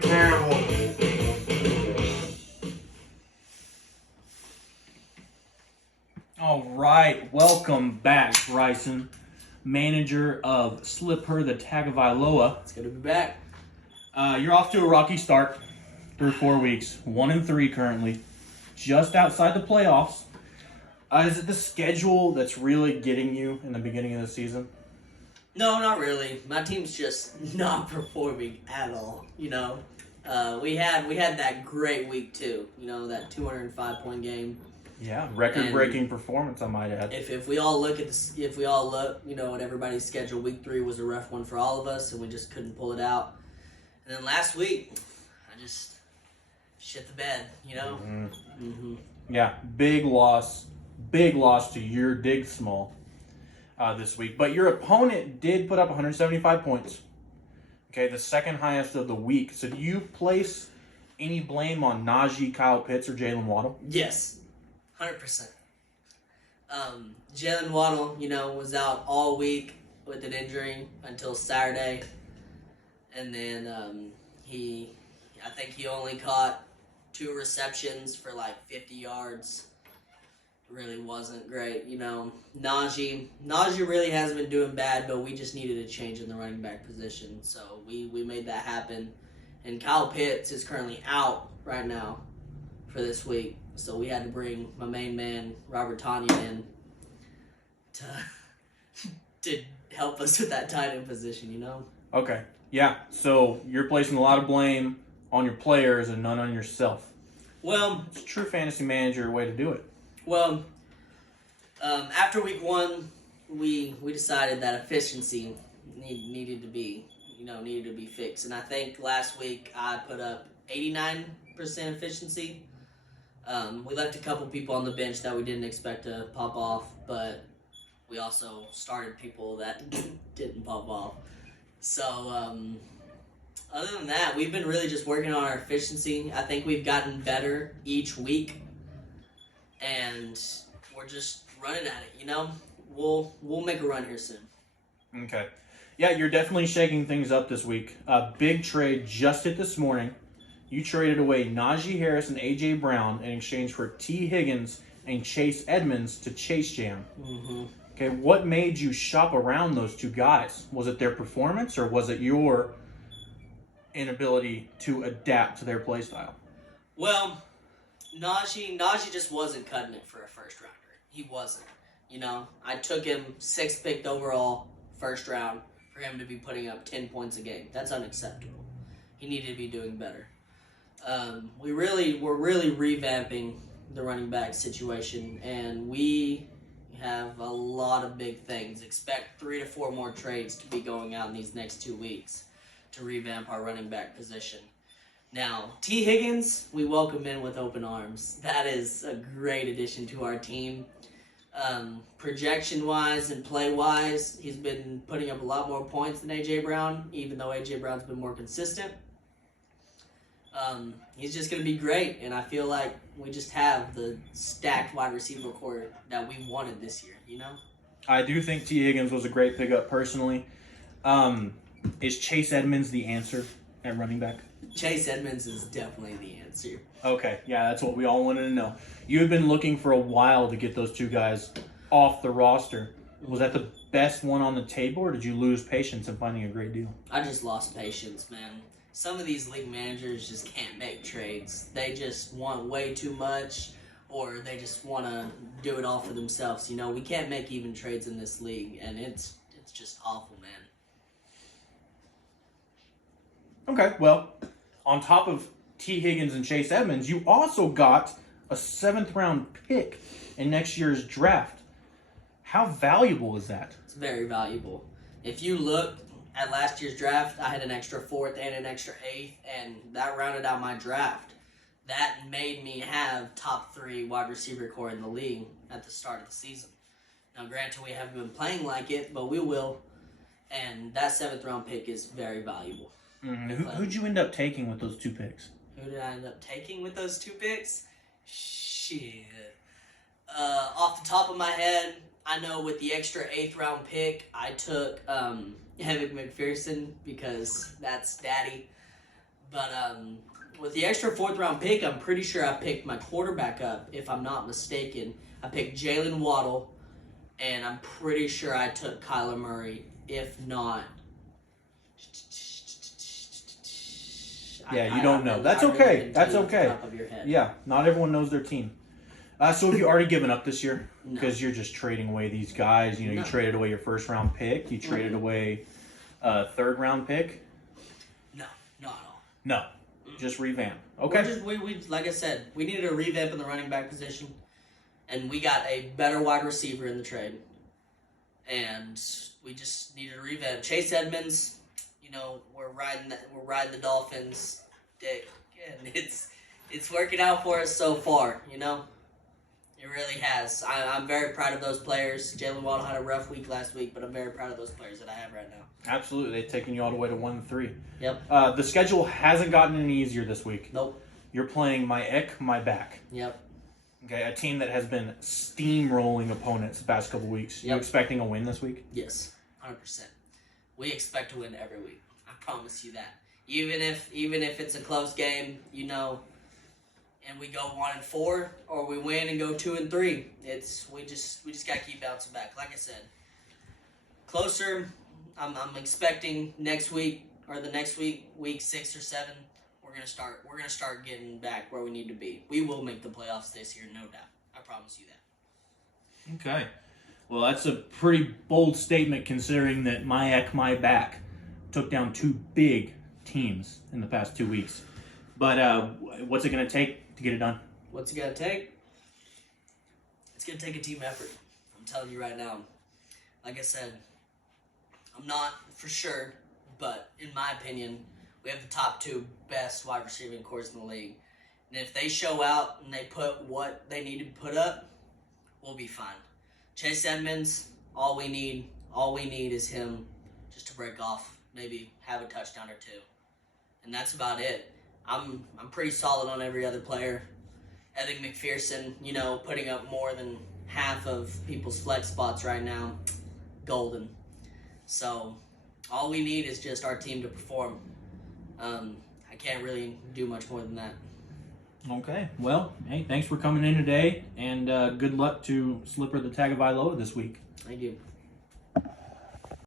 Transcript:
fucking terrible. All right, welcome back, Bryson, manager of Slip Her the Tagovailoa. It's good to be back. You're off to a rocky start through 4 weeks, 1-3 currently, just outside the playoffs. Is it the schedule that's really getting you in the beginning of the season? No, not really. My team's just not performing at all. We had that great week too. That 205-point game. Yeah, record-breaking performance, I might add. If we all look at at everybody's schedule, week 3 was a rough one for all of us, and we just couldn't pull it out. And then last week, I just shit the bed. Mm-hmm. Mm-hmm. Yeah, big loss to your Dig Small this week. But your opponent did put up 175 points. Okay, the second highest of the week. So do you place any blame on Najee, Kyle Pitts, or Jalen Waddle? Yes. 100%. Jalen Waddle, was out all week with an injury until Saturday. And then I think he only caught 2 receptions for like 50 yards. Really wasn't great. Najee really hasn't been doing bad, but we just needed a change in the running back position. So we made that happen. And Kyle Pitts is currently out right now for this week. So we had to bring my main man, Robert Tanya, in to help us with that tight end position, Okay. Yeah. So you're placing a lot of blame on your players and none on yourself. Well, it's a true fantasy manager way to do it. Well, after week 1, we decided that efficiency needed to be fixed. And I think last week I put up 89% efficiency. We left a couple people on the bench that we didn't expect to pop off, but we also started people that didn't pop off. So, other than that, we've been really just working on our efficiency. I think we've gotten better each week, and we're just running at it, We'll make a run here soon. Okay. Yeah, you're definitely shaking things up this week. A big trade just hit this morning. You traded away Najee Harris and A.J. Brown in exchange for T. Higgins and Chase Edmonds to Chase Jam. Mm-hmm. Okay, what made you shop around those 2 guys? Was it their performance or was it your inability to adapt to their play style? Well, Najee just wasn't cutting it for a first rounder. He wasn't. I took him 6th picked overall, first round, for him to be putting up 10 points a game. That's unacceptable. He needed to be doing better. We're really revamping the running back situation, and we have a lot of big things. Expect 3 to 4 more trades to be going out in these next 2 weeks to revamp our running back position. Now, T. Higgins, we welcome in with open arms. That is a great addition to our team. Projection-wise and play-wise, he's been putting up a lot more points than A.J. Brown, even though A.J. Brown's been more consistent. He's just going to be great, and I feel like we just have the stacked wide receiver core that we wanted this year, I do think T. Higgins was a great pickup personally. Is Chase Edmonds the answer at running back? Chase Edmonds is definitely the answer. Okay, yeah, that's what we all wanted to know. You had been looking for a while to get those 2 guys off the roster. Was that the best one on the table, or did you lose patience in finding a great deal? I just lost patience, man. Some of these league managers just can't make trades. They just want way too much, or they just want to do it all for themselves. We can't make even trades in this league, and it's just awful, man. Okay, well, on top of T. Higgins and Chase Edmonds, you also got a 7th-round pick in next year's draft. How valuable is that? It's very valuable. If you look at last year's draft, I had an extra 4th and an extra 8th, and that rounded out my draft. That made me have top 3 wide receiver core in the league at the start of the season. Now, granted, we haven't been playing like it, but we will. And that 7th-round pick is very valuable. Mm-hmm. Who'd you end up taking with those 2 picks? Who did I end up taking with those 2 picks? Shit. Off the top of my head, I know with the extra 8th-round pick, I took Evan McPherson because that's daddy. But with the extra 4th-round pick, I'm pretty sure I picked my quarterback up, if I'm not mistaken. I picked Jalen Waddle, and I'm pretty sure I took Kyler Murray. If not... Yeah, you don't know. That's okay. That's okay. Yeah, not everyone knows their team. So have you already given up this year? Because you're just trading away these guys. You traded away your 1st-round pick. You traded away a 3rd-round pick. No, not at all. No, just revamp. Okay. We like I said, we needed a revamp in the running back position, and we got a better wide receiver in the trade, and we just needed a revamp. Chase Edmonds, we're riding the Dolphins' dick, and it's working out for us so far. It really has. I'm very proud of those players. Jalen Waddle had a rough week last week, but I'm very proud of those players that I have right now. Absolutely. They've taken you all the way to 1-3. Yep. The schedule hasn't gotten any easier this week. Nope. You're playing my Ek, my back. Yep. Okay, a team that has been steamrolling opponents the past couple weeks. Yep. You expecting a win this week? Yes, 100%. We expect to win every week. I promise you that. Even if it's a close game, and we go 1-4, or we win and go 2-3. We just gotta keep bouncing back. Like I said, closer. I'm expecting next week or the next week, week 6 or 7. We're gonna start getting back where we need to be. We will make the playoffs this year, no doubt. I promise you that. Okay. Well, that's a pretty bold statement considering that my Ek, my back took down 2 big teams in the past 2 weeks. But what's it gonna take to get it done? What's it gonna take? It's gonna take a team effort. I'm telling you right now. Like I said, I'm not for sure, but in my opinion, we have the top 2 best wide receiving cores in the league. And if they show out and they put what they need to put up, we'll be fine. Chase Edmonds, all we need is him just to break off, maybe have a touchdown or 2. And that's about it. I'm pretty solid on every other player. Evan McPherson, putting up more than half of people's flex spots right now. Golden. So all we need is just our team to perform. I can't really do much more than that. Okay. Well, hey, thanks for coming in today, and good luck to Slipper the Tagovailoa this week. Thank you.